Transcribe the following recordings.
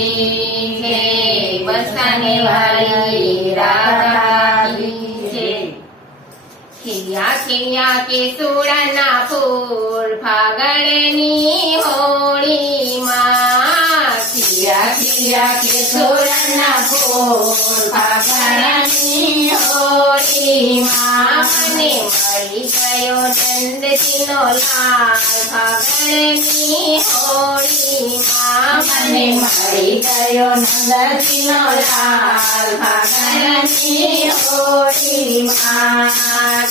की जय। बरसाने वाली राधा की जय। खिया खिया के सुड़ना फूल फागणनी होली माँ। खिया खिया के सुड़ना फूल फागणनी होली माँ। મને મળી ગયો નંદજીનો લાલ ફાગણની હોળીમાં। મને મળી ગયો નંદજીનો લાલ ફાગણની હોળીમાં।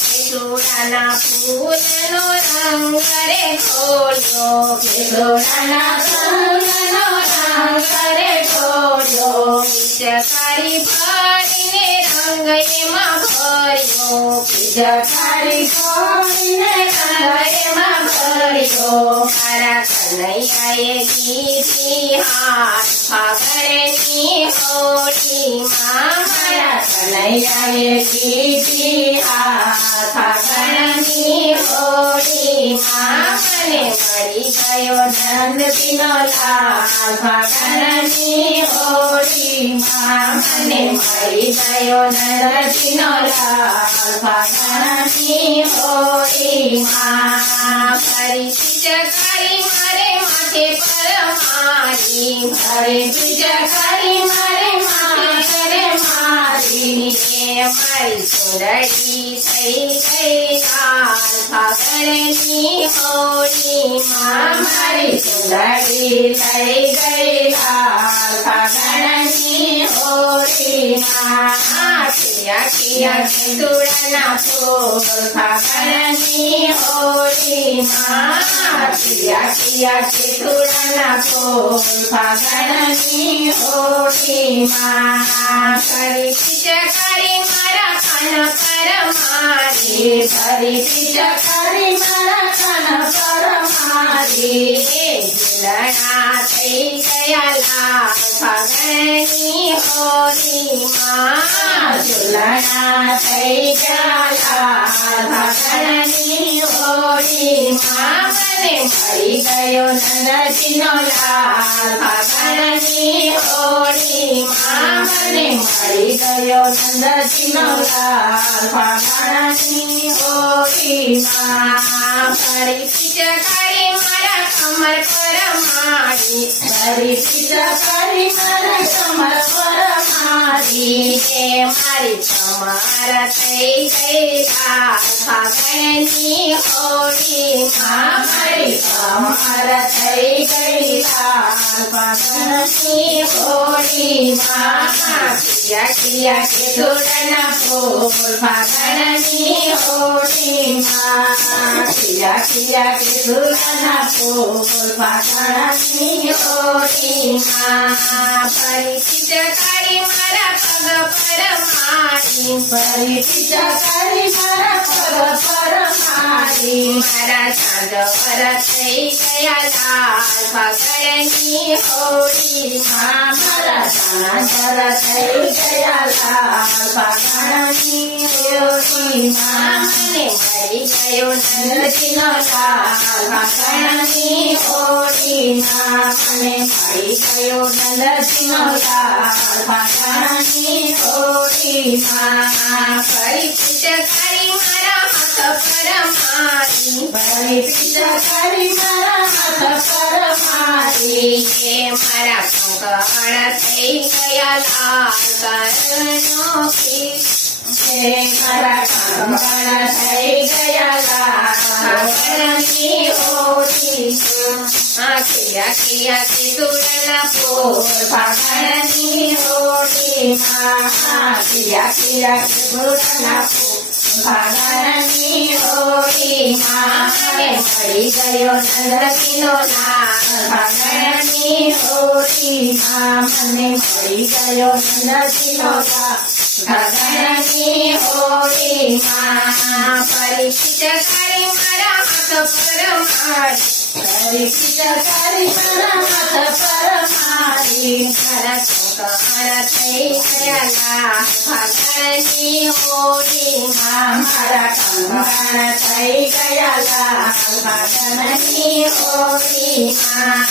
કેસુડાના ફૂલનો રંગ રે ઘોળ્યો, કેસુડાના ફૂલનો રંગ રે ઘોળ્યો। પિચકારી ભરીને રંગ એમાં ભર્યો, પિચકારી ભરીને રંગ એમાં ભર્યો। મારા કનૈયાએ કીધી હાથ ફાગણની હોળીમાં। મારા કનૈયાએ કીધી હાથ ફાગણની હોળીમાં। મને મળી ગયો નંદજીનો લાલ ફાગણની હોળીમાં। મને મળી ગયો નંદજીનો લાલ ફાગણની હોળીમાં। ફરી પિચકારી મારે માથે પર મારી, ફરી પિચકારી મારે માથે પર મારી। મારી સુરડી થઈ ગઈ લાલ ફાગણની હોળીમાં। મારી સુરડી થઈ ગઈ લાલ ફાગણની હોળીમાં। ખિયા ખિયા કેસુડાના ફૂલ ફાગણની હોળીમાં। ખિયા ખિયા કેસુડાના ફૂલ ફાગણની હોળીમાં। ફરી પિચકારી મારા કાન પર મારી, ફરી પિચકારી મારા કાન પર મારી। ઝૂલણા થઈ ગયા લાલ ફાગણની હોળીમાં। ઝૂલણા થઈ ગયા લાલ ફાગણની હોળીમાં। મને મળી ગયો નંદજીનો લાલ ફાગણની હોળીમાં। મને મળી ગયો નંદજીનો લાલ ફાગણની હોળીમાં। ફરી પિચકારી મારા કમર પર મારી, ફરી પિચકારી મારા કમર પર મારી। મારી કમર થઈ ગઈ લાલ ફાગણની હોળીમાં। મારી કમર થઈ ગઈ લાલ ફાગણની હોળીમાં। ખિયા ખિયા કેસુડાના ફૂલ ફાગણની હોળીમાં। ખિયા ખિયા કેસુડાના ફૂલ ફાગણની હોળીમાં। ફરી પિચકારી મારા પગ પર મારી, ફરી પિચકારી મારા પગ પર મારી। મારા ચાંદ પર થઈ ગયા લાલ ફાગણની હોળીમાં। મારા ચાંદ પર થઈ ગયા લાલ ફાગણની હોળીમાં। મને મળી ગયો નંદજીનો લાલ ફાગણની હોળીમાં। મને મળી ગયો નંદજીનો લાલ ફાગણની હોળીમાં। ફરી પિચકારી મારા હાથ પર મારી, ફરી પિચકારી મારા હાથ પર મારી। મારા કંકણ થઈ ગયા લાલ કરનો મારા કંકણ થઈ ગયા લાલ કરની હોળીમાં। ખિયા ખિયા કેસુડાના ફૂલ ફાગણની હોળીમાં। ખિયા ખિયા કેસુડાના ફૂલ ફાગણની હોળીમાં। મને મળી ગયો નંદજીનો લાલ ફાગણની હોળીમાં। મને મળી ગયો નંદજીનો લાલ ફાગણની હોળીમાં। ફરી પિચકારી મારા હાથ પર મારી, ફરી પિચકારી મારા હાથ પર મારી। મારા કંકણ થઈ ગયા લાલ ફાગણની હોળીમાં। મારા કંકણ થઈ ગયા લાલ ફાગણની હોળીમાં।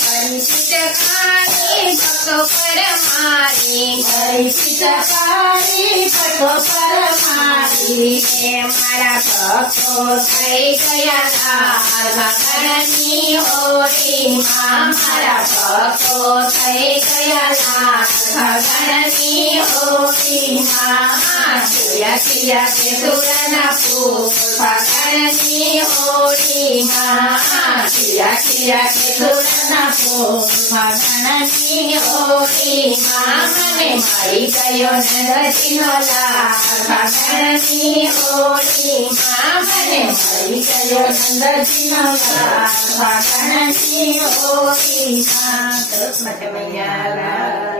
ફરી પિચકારી ભક્ત ભક્તો પર મારી કરી પિચકારી ભક્તો પર મારી હે મારા ભક્તો થઈ ગયા લાલ ભગવાનની હોળીમાં મારા ભક્તો થઈ ગયા લાલ ભગવાનની હોળીમાં ખીરા ખીરા કેસુરના ફૂલ ભગવાનની હોળીમાં ખીરા ખીરા કેસુરના ફૂલ ભગવાનની હોળીમાં મને મળી ગયો નંદજીનો લાલ ભગવાનની હોળીમાં મને મળી ગયો નંદજીનો લાલ ભગવાનની હોળીમાં કૃષ્ણ કનૈયા લાલ